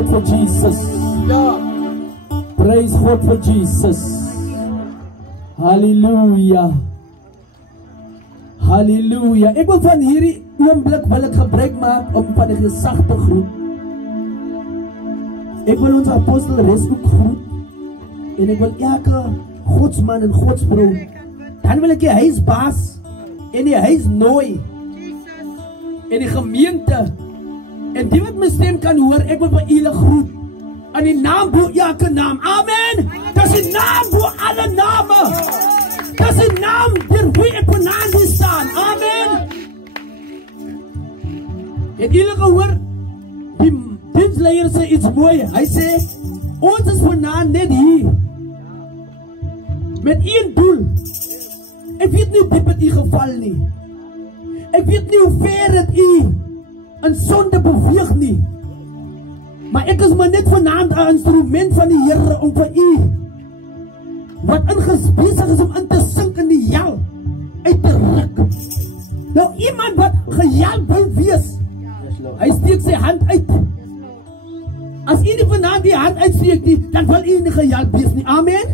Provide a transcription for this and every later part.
God for Jesus. Praise God for Jesus. Hallelujah. Hallelujah. Ek wil van hierdie oomblik wil ek gebruik maak om van die gesag te groet. Ek wil ons apostel Res ook groet. En ek wil elke godsman en godsvrou. Dan wil ek die huisbaas en die huis nooi. En die gemeente. En die wat my stem kan hoor, ek wil vir julle groet. In die naam bo elke naam. Amen. Dis die naam bo alle name. Dis die naam deur wie ek vanaand hier staan. Amen. Het julle gehoor? Die diensleier sê iets mooi. Hy sê, ons is vanaand net hier. Met een doel. Ek weet nie hoe diep het u geval nie. Ek weet nie hoe ver het u in sonde beweeg nie. Maar ek is maar net vanaand 'n instrument van die Here om vir u wat besig is om in te sink in die hel uit te ruk. Nou iemand wat gehelp wil wees, hy steek sy hand uit. As u nie vanaand die hand uitsteek nie, dan wil u nie gehelp wees nie. Amen.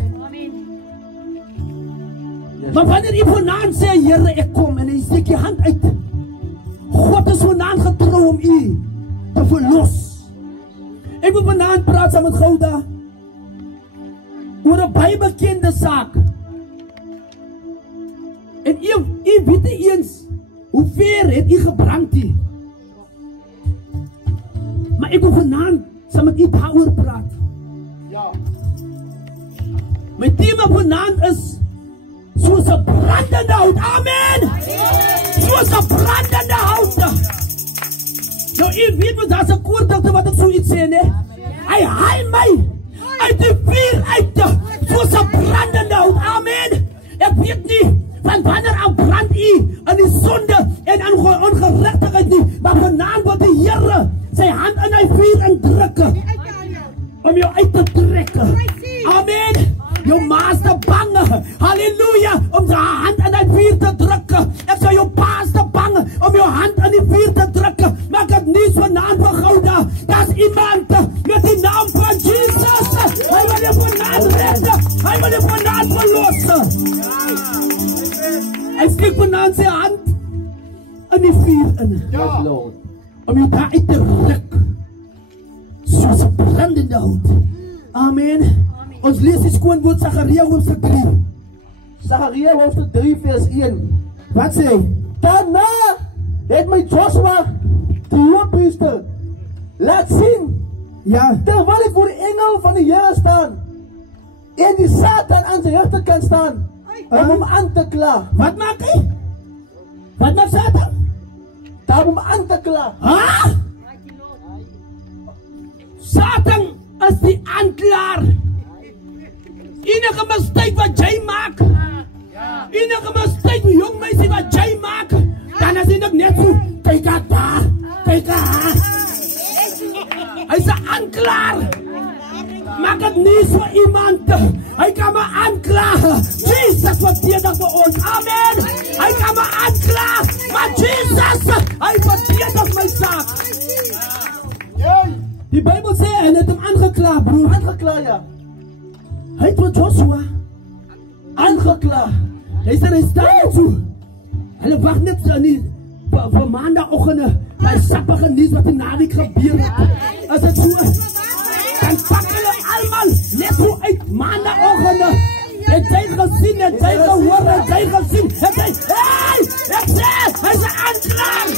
Maar wanneer u vanaand sê, Here, ek kom, en hy steek die hand uit, God is vanaand getrou om u te verlos. Ek wil vanaand praat saam met Gouda oor 'n baie bekende saak. En u weet nie eens hoe ver het u gebrand nie. Maar ek wil vanaand saam met u daaroor praat. Ja. My tema vanaand is soos 'n brandende hout. Amen. Soos 'n brandende hout. Nou, u weet wat, daar's 'n koordokter wat ek so iets sê, ne? Hy haal my uit die vuur uit, soos 'n brandende hout. Amen. Ek weet nie van wanneer al brand u in die sonde en in ongeregtigheid nie, maar vanaand wil die Here sy hand in hy vuur indruk om jou uit te trek. Amen. Jou master bang, halleluja, om sy hand in die vuur te druk. Ek sê jou pastor bang om jou hand in die vuur te druk. Maar ek het nie so naam van Gouda. Daar's iemand met die naam van Jesus. Hy wil jou vanaand redde. Hy wil jou vanaand verlos. Hy steek vanaand sy hand in die vuur in. Ja, Lord. Om jou daar uit te ruk. Soos 'n brandende hout. Amen. Ons lees die skoonwoord Sagaria hoofstuk 3. Sagaria hoofstuk 3 vers 1. Wat sê hy? Daarna het my Joshua, die hoofpriester, laat sien, ja, terwyl hy voor die engel van die Here staan en die Satan aan sy regterkant staan om hom aan te kla. Wat maak hy? Wat maak Satan? Daar om aan te kla. Ha? Satan is die aanklaer. Enige mistake wat jy maak, enige mistake wat jong meisie wat jy maak, dan is dit net so, kyk daar, kyk daar. Hy's 'n aanklaer. Maak dit nie so iemand. Hy kan my aankla. Jesus verdedig vir ons. Amen. Hy kan my aankla, maar Jesus, hy verdedig my saak. Die Bybel sê hy het hom aangekla, broer. Aangekla, ja. Hy het vir Joshua aangekla. Hy sê hy staan net so. Hulle wag net vir maandagoggend. Hy sappige nuus wat in naweek gebeur het. As dit so, dan pak hulle almal net so uit maandagoggend. Het jy gesien, het jy gehoor, het jy gesien, het jy, hey, ek sê, hy is 'n aanklaer.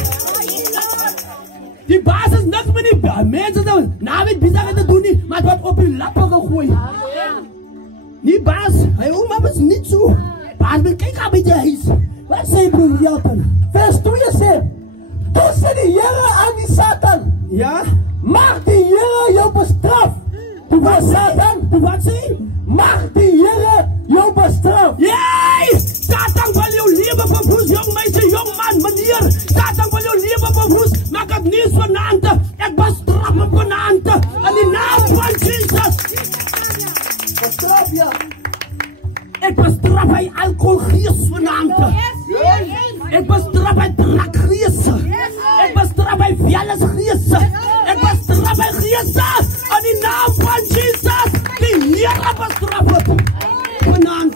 Die baas is niks met die mense nou, naweek bizar te doen nie, maar wat op die lappe gegooi. Nie baas, hy oma is niet zo. Baas, maar kijk aan met je huis. Wat zei broer Jelton? Vers 2 sê, tussen die Here aan die Satan. Ja? Mag die Here jou bestraf. Toe wat Satan? Toe wat sê? Mag die Here jou bestraf. Jee! Satan wil jou lewe verwoes, jong meisje, jong man, meneer. Satan wil jou lewe verwoes. Maak het nie vanaand. Ek bestraf me vanaand. In die naam van Jesus. Bestraf, ja. Ek bestraf hy alcoholgees vanaand. Ek bestraf hy drakgees. Ek bestraf hy velesgees. Ek bestraf hy daai geeste in die naam van Jesus die Here bestraf het. Vanaand,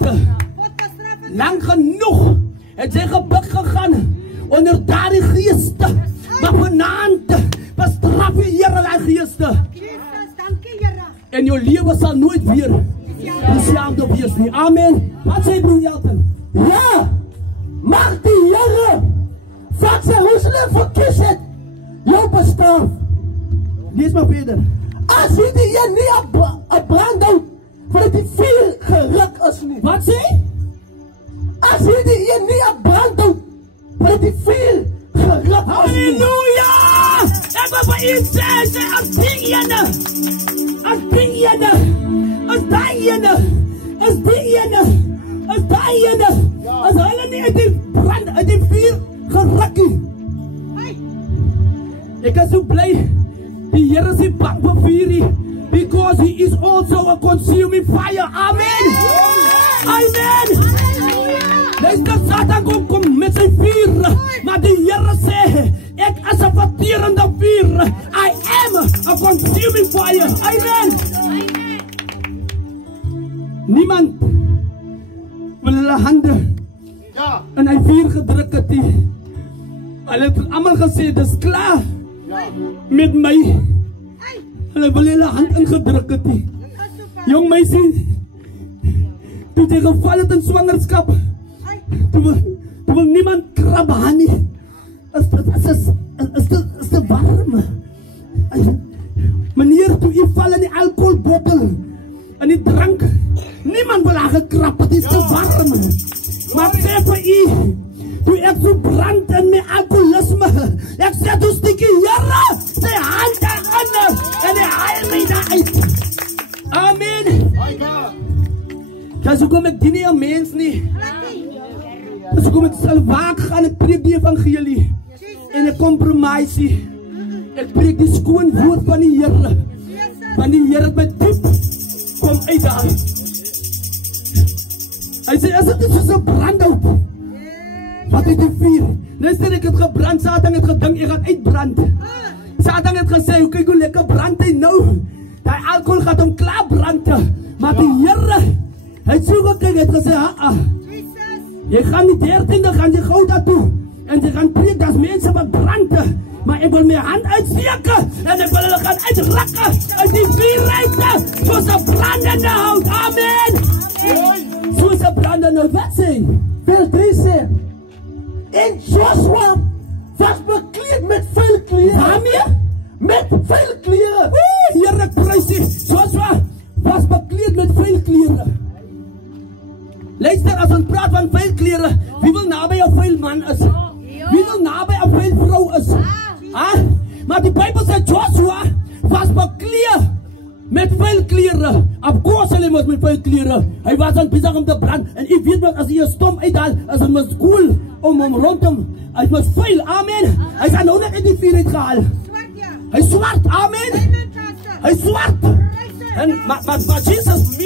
lang genoeg het jy gebuk gegaan onder daai geeste, maar vanaand bestraf die Here daai geeste. Dankie Here. En jou lewe sal nooit weer dieselfde wees nie. Amen. Wat sê broer Elton? Ja, mag die Here wat Jerusalem verkies het, jou bestraf. Lees maar verder. As hierdie een nie 'n brandhout vir die vuur geruk is nie. Wat sê? As hierdie een nie 'n brandhout vir die vuur geruk is nie. Halleluja! Ek wil vir u sê, as die ene, as die hulle nie uit die brand, uit die vuur geruk nie. Ek is so bly, die Here is nie bang vir vuur nie, because he is also a consuming fire. Amen! Amen! Luister, Satan kom met sy vuur, maar die Here sê, ek is 'n verterende vuur. I am a consuming fire. Amen! Niemand wil hulle hande in hy vuur gedruk het nie. Hulle het almal gesê, dis klaar met my. Hulle wil hulle hand ingedruk het nie. Jong meisie, toe jy geval het in swangerskap, toe wil niemand krab aan nie. Is te warm. Meneer, toe jy val in die alcoholbottel, in die drank, niemand wil haar gekrap, het is te warm. Maar ek sê vir u, toe ek so brand in my alcoholisme, ek sê toe stiek die Here sy hand daarin en hy haal my daaruit. Amen. Kijk, so kom ek dien nie aan mens nie. So kom ek sal waak gaan, ek preek die evangelie en ek compromise. Ek preek die skoon woord van die Here. Van die Here het my diep kom uithaal. Hy sê, is dit nie soos 'n brandhout? Wat het die vuur? Luister, ek het gebrand, Satan het gedink, ek gaan uitbrand. Satan het gesê, kyk hoe lekker brand hy nou. Die alcohol gaat hom klaar brand. Maar die Here, hy het so gekyk, hy het gesê, jy gaan die 13e, gaan jy gauw daartoe. En jy gaan preek, dat mense wat brand. Maar ek wil my hand uitsteken en ek wil hulle gaan uitrakke uit die vuur uit, soos 'n brandende hout. Amen. Soos 'n brandende hout. Wat sê? Vers 3 sê, en Joshua was bekleed met vuil klere. Waarmee? Met vuil klere. Here, prys die. Joshua was bekleed met vuil klere. Luister, as ons praat van vuil klere, wie wil naby 'n vuil man is? Wie wil naby 'n vuil vrou is? Maar die Bijbel sê Joshua was bekleed met vuil klere. Of course hy was met vuil klere. Hy was aan besig om te brand. En u weet wat, as hy 'n stom uithaal, as hy mos koel om hom rondom. Hy was vuil. Amen. Hy is nou net in die vuur uitgehaal. Hy is swart. Amen. Hy is swart. En maar Jesus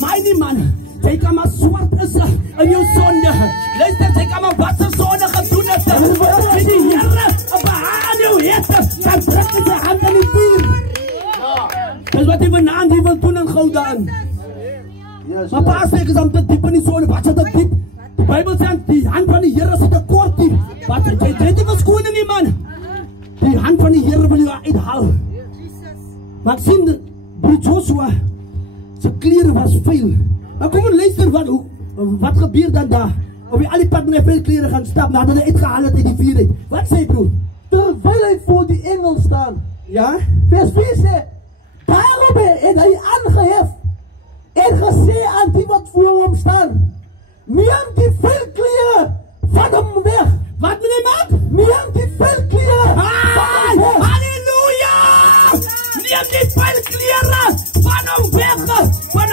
myne man. Jy kan maar swart is in jou sonde. Luister, jy kan maar wat se sonde gedoen het. En die Here behaal jou het, dan druk jy sy hand in die vuur. Dis wat hy vanaand wil doen en gou daarin. Maar pas ek is om te diep in die sonde. Wat is te diep? Die Bijbel sê, die hand van die Here is te kort nie. Wat jy dit was skoon nie, man. Die hand van die Here wil jou uithaal. Maar ek sien, die Joshua, sy klere was vuil. Maar kom en luister, wat gebeur dan daar? Of jy al die pad met veel kleren gaan stap, nadat hy uitgehaal het uit die vuur uit. Wat sê broer? Terwyl hy voor die engel staan. Ja? Vers 4 sê, daarom het hy aangehef en gesê aan die wat voor hom staan, neem die vuil klere van hom weg. Wat moet hy maak? Neem die vuil klere van hom weg. Halleluja! Neem die vuil klere van hom weg.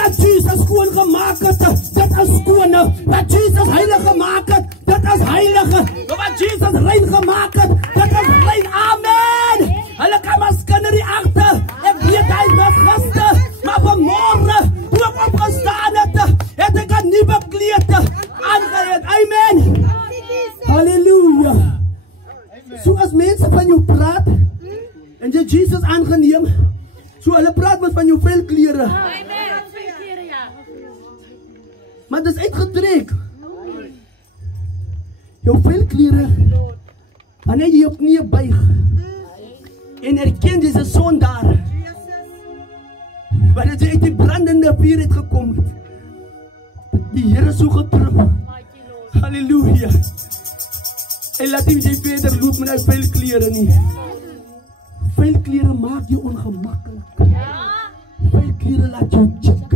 Wat Jesus skoon gemaakt het, dit is skoon. Wat Jesus heilig gemaakt het, dit is heilige. Wat Jesus rein gemaakt het, dit is rein. Amen. Hulle kan maar skinder die achter. Ek weet hy was gister, maar vanmorgen, toe ek opgestaan het ek 'n nuwe kleed aangehet. Amen. Halleluja. So as mense van jou praat, En jy Jesus aangeneem. So hulle praat met van jou velklere. Maar dit is uitgetrek. Jou velklere, wanneer jy op knieë buig en erken dis 'n sondaar. Wanneer jy uit die brandende vuur het gekom het. Die Here so getrou. Halleluja. En laat jy verder loop met jou velklere nie. Velklere maak jou ongemakkelijk. Velklere laat jou chik.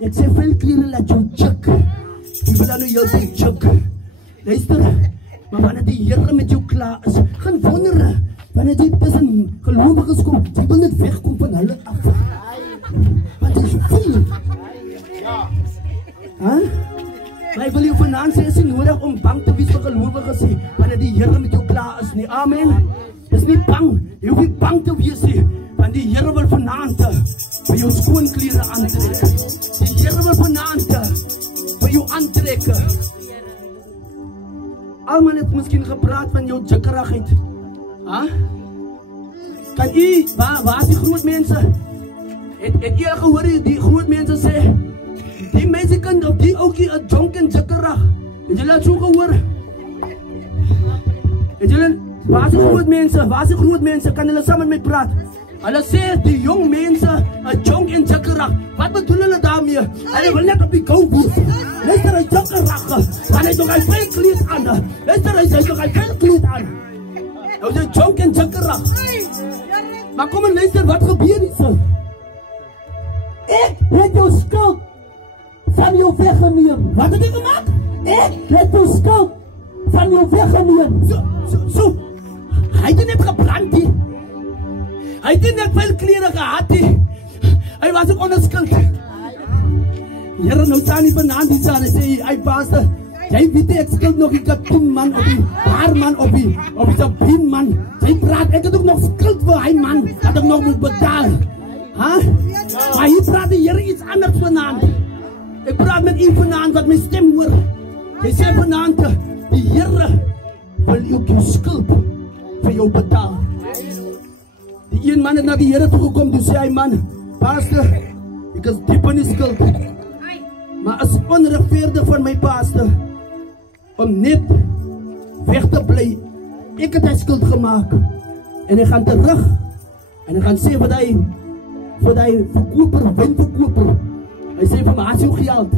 Ek sê velklere laat jou chik. Jy wil nou jou chik. Luister, maar wanneer die Here met jou klaar is, geen wonder, wanneer jy tussen gelowiges kom, jy wil net wegkom van hulle af. Wat is veel? Maar ek wil jou vanaand sê, is nie nodig om bang te wees vir gelowiges nie, wanneer die Here met jou klaar is nie. Amen. Dis nie bang, jy hoef nie bang te wees nie, want die Here wil vanaand vir jou skoon klere aantrek. Die Here wil vanaand vir jou aantrek. Almal het miskien gepraat van jou jikkerigheid. Kan u, waar is die groot mense? Het jy gehoor die groot mense sê, die mense kan op die oukie 'n jonk en jikkerig. Het jy dat so gehoor? Het jy, waar is die groot mense? Waar is die groot mense? Kan hulle saam met my praat? Hulle sê die jong mense 'n jonk en jikkerig. Wat bedoel hulle daarmee? Hulle wil net op die kou boes. Luister, hy jikkerig. Want hy toch hy velkleed aan. Luister, hy toch hy velkleed aan. Nou is hy jonk en jikkerig. Maar kom en luister, wat gebeur hier so? Ek het jou skuld van jou weggeneem. Wat het jy gemaakt? Ek het jou skuld van jou weggeneem. So. Hy het net gebrand hier. Hy het net veel klere gehad hier. Hy was ook onderskuld. Here, nou staan die banaan die staan en sê, hy pastor, jy weet ek skuld nog die katoen man op die haar man op die sabien man. Jy praat, ek het ook nog skuld vir hy man, dat ek nog moet betaal. Maar hier praat die Here iets anders vanaand. Ek praat met u vanaand wat my stem hoor. Hy sê vanaand, die Here wil ook jou skuld vir jou betaal. Die een man het na die Here toegekom, toe sê hy, man, pastor, ek is diep in die skuld. Maar is onregverdig van my pastor om net weg te bly. Ek het hy skuld gemaak. En hy gaan terug en hy gaan sê vir die verkoper, wijnverkoper. Hy sê vir my, daar is jou geld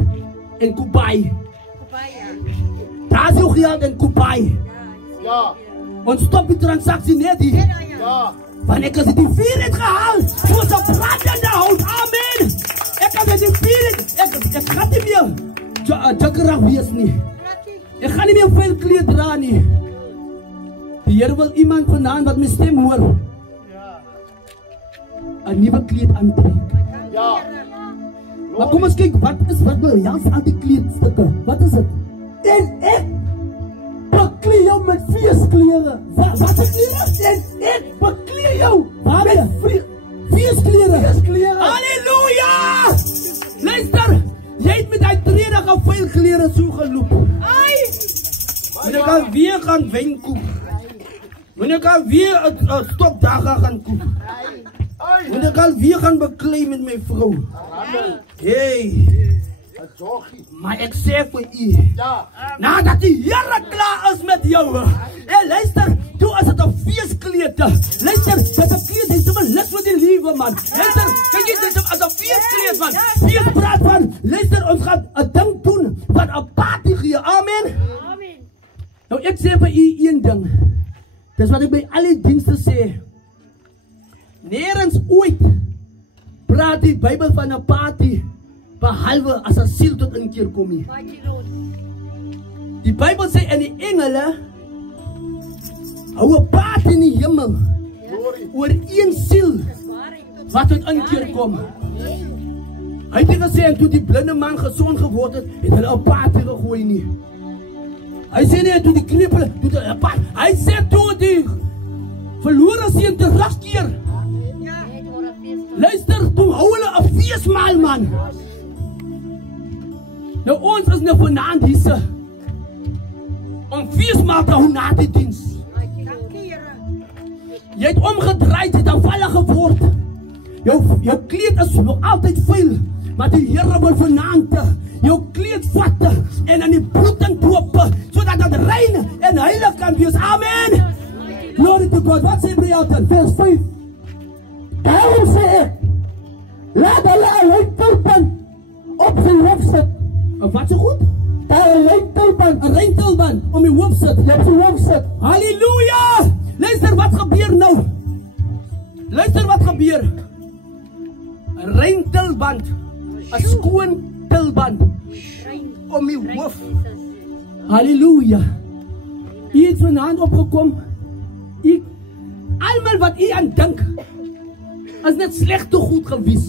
en koepaai. Daar is jou geld en koepaai. Ja. Ons stop die transaksie net hier. Ja. Want ek as die vuur het gehaal, soos 'n brandende hout. Amen. Ek as die vuur het, ek gaan nie meer jikkerig wees nie. Ek gaan nie meer veel kleed dra nie. Die Here wil iemand vanaand wat my stem hoor, 'n nuwe kleed aantrek. Ja. Maar kom ons kyk, wat wil Jans aan die kleedstukke? Wat is dit? En ek beklee jou met feesklere. Wat is klere? En ek beklee jou Waarmee? met Feesklere. feesklere. Halleluja! Luister, jy het met die tredige velklere so geloop. En ek kan weer gaan wyn koop. En ek kan weer 'n stokdaga gaan koop. En ek kan weer gaan beklei met my vrou. Hey, maar ek sê vir u, nadat die Here klaar is met jou, luister, toe as dit 'n feeskleed, luister, dit 'n kleed, dit is 'n lus vir die liewe man. Luister, kyk jy, dit is 'n feeskleed man. Fees praat van, luister, ons gaan 'n ding doen wat 'n party gee. Amen. Nou ek sê vir u een ding. Dis wat ek by al die dienste sê. Nergens ooit praat die Bybel van 'n party behalwe as 'n siel tot inkeer kom nie. Die Bybel sê en die engele hou 'n party in die hemel oor een siel wat tot inkeer kom. Hy het gesê en toe die blinde man gesond geword het, het hulle 'n party gegooi nie. Hy sê nie toe die krippel, hy sê toe die verlore seun terugkeer. Luister, toe hou hulle 'n feesmaal man. Nou ons is nou vanaand hier om feesmaal te hou na die diens. Jy het omgedraai, jy het afvallig geword. Jou kleed is nog altyd vuil, maar die Here wil vanaand jou kleed vat en aan die bloeding doop, sodat dit rein en heilig kan wees. Amen. Glory to God. Wat sê Brianten? Vers 5. Daarom sê ek, laat hulle 'n lyntelband op sy hoof sit. Wat so goed? Daar 'n lyntelband. 'n Lyntelband om die hoof sit. Op sy hoof sit. Halleluja! Luister wat gebeur nou. Luister wat gebeur. 'n Lyntelband, 'n skoon tilband om die hoof. Halleluja. U het vanaand opgekom. Almal wat u aan dink, is net sleg te goed gewees.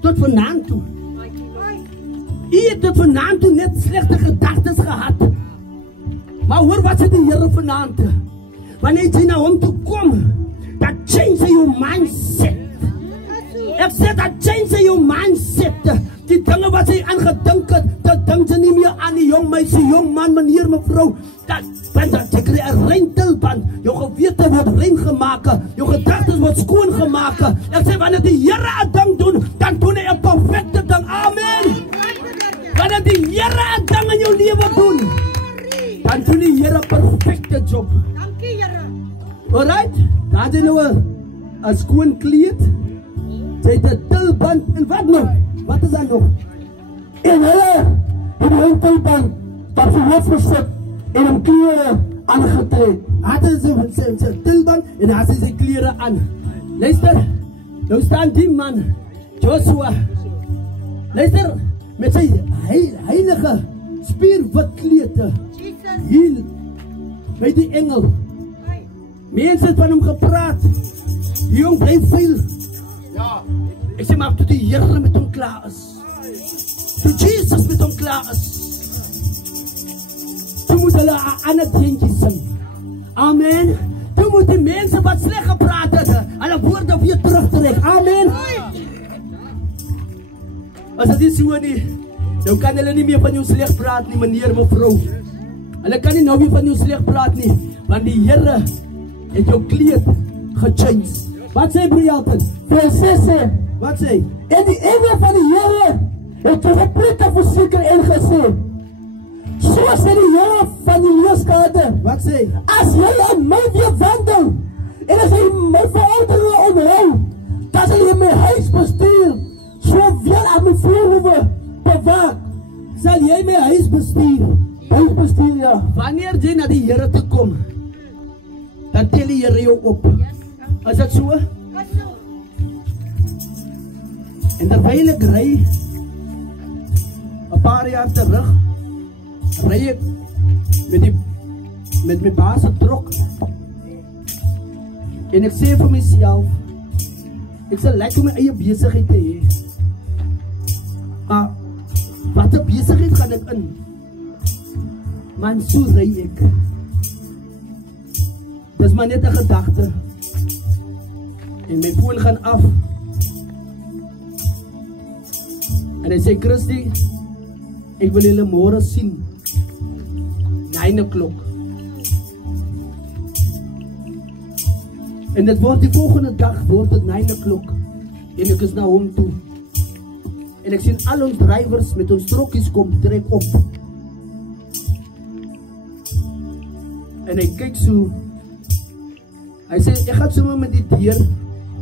Tot vanaand toe. U het tot vanaand toe net slegte gedagtes gehad. Maar hoor wat sê die Here vanaand. Wanneer jy na hom toe kom, dat change your mindset. Ek sê dat change your mindset. Die dinge wat jy aangedink het, dat dink jy nie meer aan die jong meisie, jong man, meneer, mevrou. Dat jy kry 'n rentelband. Jou gewete word rein gemaak. Jou gedagtes word skoon gemaak. Ek sê wanneer die Here 'n ding doen, dan doen hy 'n perfekte ding. Amen. Wanneer die Here 'n ding in jou lewe doen, dan doen die Here 'n perfekte job. Dankie Here. Alright? Dan jy nou 'n skoon kleed. Jy het 'n tilband en wat nog? Wat is daar nog? En hulle het die lyntelband op sy hoof gesit en hom klere aangetrek. Had hy sy tilband en had hy sy klere aan. Luister, nou staan die man, Joshua. Luister, met sy heilige spierwit klede. Hier, by die engel. Mense het van hom gepraat. Die jong bly vuil. Ek sê maar toe die Here met hom klaar is. Toe Jesus met hom klaar is. Toe moet hulle 'n ander deuntjie sing. Amen. Toe moet die mense wat sleg gepraat het, hulle woorde weer terugtrek. Amen. As dit is so nie, nou kan hulle nie meer van jou sleg praat nie, meneer, mevrou. Hulle kan nie nou weer van jou sleg praat nie, want die Here het jou kleed gechange. Wat sê Brianten? Vers 6 sê, Wat sê? en die engel van die Here het tot op plekke verseker en gesê, so sê die Here van die leerskade, Wat sê? as jy aan my weer wandel, en as jy my verordeninge onthou, dan sal jy my huis bestuur, so weer aan my voorhoewe bewaak. Sal jy my huis bestuur? Huis bestuur, ja. Wanneer jy na die Here toe kom, dan tel die Here jou op. Is dit so? En terwyl ek ry, 'n paar jaar terug, ry ek met my baas se trok. En ek sê vir myself, ek sal lekker my eie besigheid te hê. Maar wat 'n besigheid gaan ek in? Man, so ry ek. Dis maar net 'n gedagte. En my foon gaan af. En hy sê, Christy, ek wil julle môre sien. 9 o'clock. En dit word die volgende dag, word het 9 o'clock. En ek is na hom toe. En ek sien al ons drivers met ons trokkies kom, trek op. En hy kyk so. Hy sê, ek gaan sommer met die deur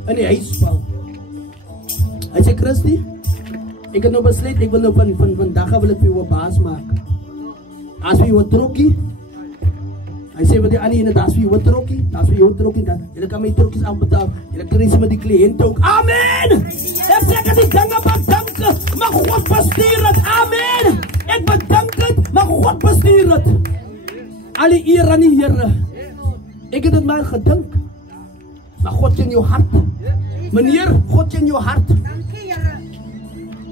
in die huis val. Hy sê, Christy, ek het nou besluit, ek wil nou van vandag wil ek vir jou 'n baas maak. As vir jou 'n trokkie, hy sê, wat die ander ene, as vir jou 'n trokkie, as vir jou 'n trokkie, dan julle kan my trokkies afbetaal, julle kry se met die kliënte ook. Amen! Ek sê, ek het die dinge bedank, maar God bestuur het. Amen! Ek bedank het, maar God bestuur het. Alle eer aan die Here. Ek het dit maar gedink, maar God in jou hart. Meneer, God in jou hart. Dankie Here.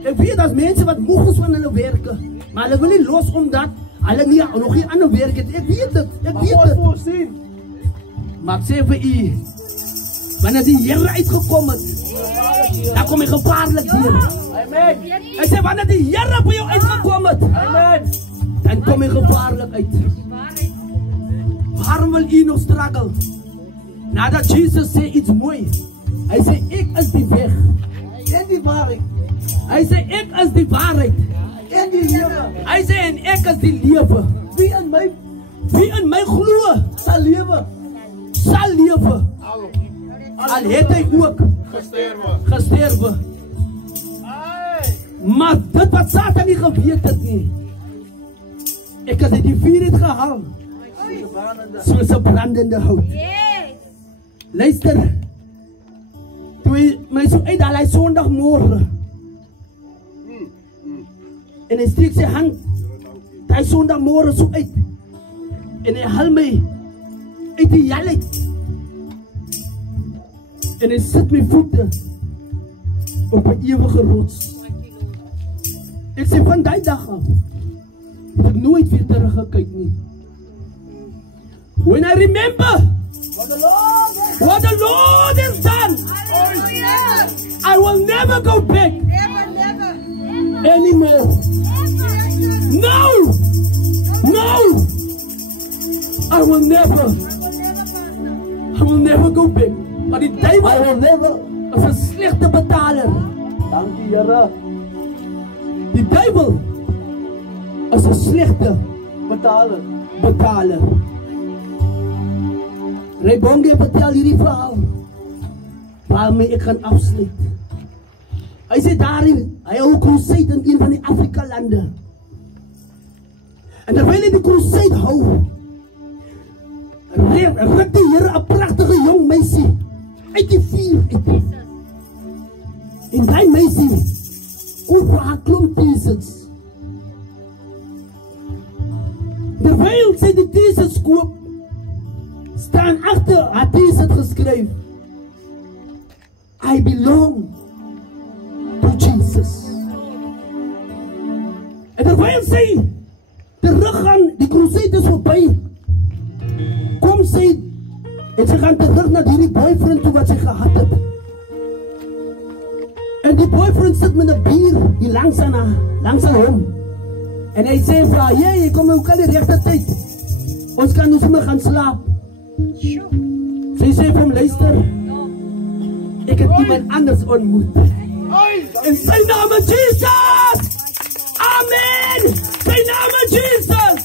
Ek weet dat mense wat moeg is van hulle werke, maar hulle wil nie los omdat hulle nie nog geen ander werk het. Ek weet dit. Ek weet dit. Maar ek sê vir u, wanneer die Here uitgekom het, dan kom hy gevaarlik weer. Amen. Ek sê wanneer die Here vir jou uitgekom het, Amen. dan kom hy gevaarlik uit. Waarom wil u nog struggle? Nadat Jesus sê iets mooi. Hy sê ek is die weg en die waarheid Hy sê ek is die waarheid en die lewe. Hy sê en ek is die lewe. Wie in my glo Sal lewe. sal lewe. Al het hy ook gesterwe. Maar dit wat Satan nie geweet het nie. Ek het uit die vuur het gehaal. Soos 'n brandende hout. Luister. Toe hy my so uithaal hy Sondagmôre. En hy steek sy hand hy Sondagmôre so uit. En hy haal my uit die hel uit. En hy sit my voete op 'n ewige rots. Ek sê van die dag af het ek nooit weer teruggekyk nie. When I remember what the Lord has done, I will never go back anymore. No! I will never go back. Maar die duivel is 'n slegte betaler. Dankie Here. Die duivel is 'n slegte betaler. Rebonge vertel hierdie verhaal waarmee ek gaan afsluit. Hy sê daarin, hy hou 'n crusade in een van die Afrika lande. En terwyl hy die crusade hou, ruk die Here 'n pragtige jong meisie uit die vuur uit. En die meisie oor haar klomp T-shirts. Terwyl sy die T-shirts koop, staan agter haar T-shirt geskryf, I belong to Jesus. En terwyl sy terug gaan, die crusade is voorbij, kom sy en sy gaan terug na die boyfriend toe wat sy gehad het. En die boyfriend sit met 'n bier hier langs aan hom. En hy sê vir haar, jy kom ook al die regte tyd. Ons kan ons sommer gaan slaap. Sy sê vir hom, luister, ek het iemand anders ontmoet. En sy naam is Jesus! Amen! Sy naam is Jesus!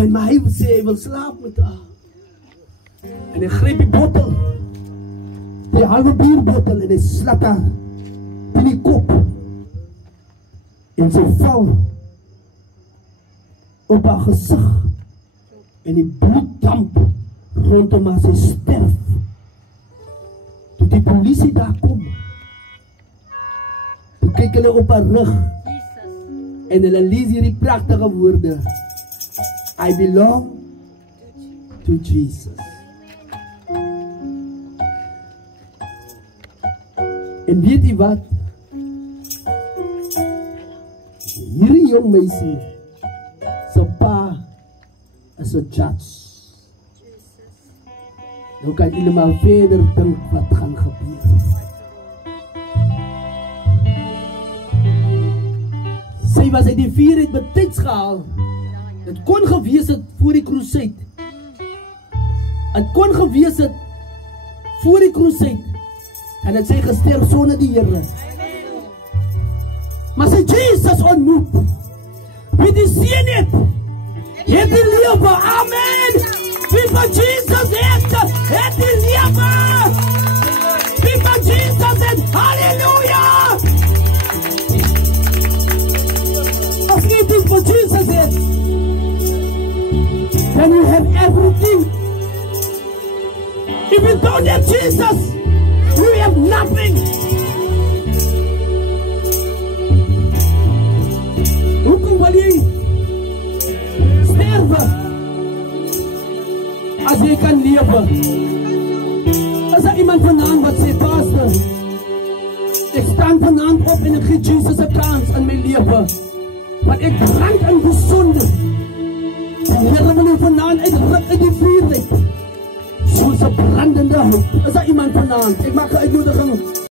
En maar hy sê, hy wil slaap met haar. En hy gryp die bottel, die halve bierbottel, en hy slat haar in die kop. En sy val op haar gesig. En die bloed damp rondom haar, sy sterf. Toe die polisie daar kom, toe kyk hulle op haar rug, en hulle lees hierdie pragtige woorde, I belong to Jesus. En weet jy wat? Hierdie jong meisie se pa is 'n judge. Nou kan jy maar verder dink wat gaan gebeur. Sy was uit die vuur uit betyds gehaal. Het kon gewees het voor die crusade. Het kon gewees het voor die crusade. En het sy gesterf sonder die Here. Maar sy Jesus ontmoet. Wie die sien het die lewe. Amen. Wie van Jesus het die lewe. Wie van Jesus het, halleluja. As jy dit van Jesus het, then you have everything. If you don't have Jesus, you have nothing. Hoekom wil jy sterwe as jy kan lewe? Is daar iemand vanaand wat sê, pastor, ek staan vanaand op en ek gee Jesus 'n kans in my lewe, want ek brand in die sonde. Die Here wil vanaand uitruk uit die vuur uit, soos 'n brandende hout. Is daar iemand vanaand? Ek maak 'n uitnodiging.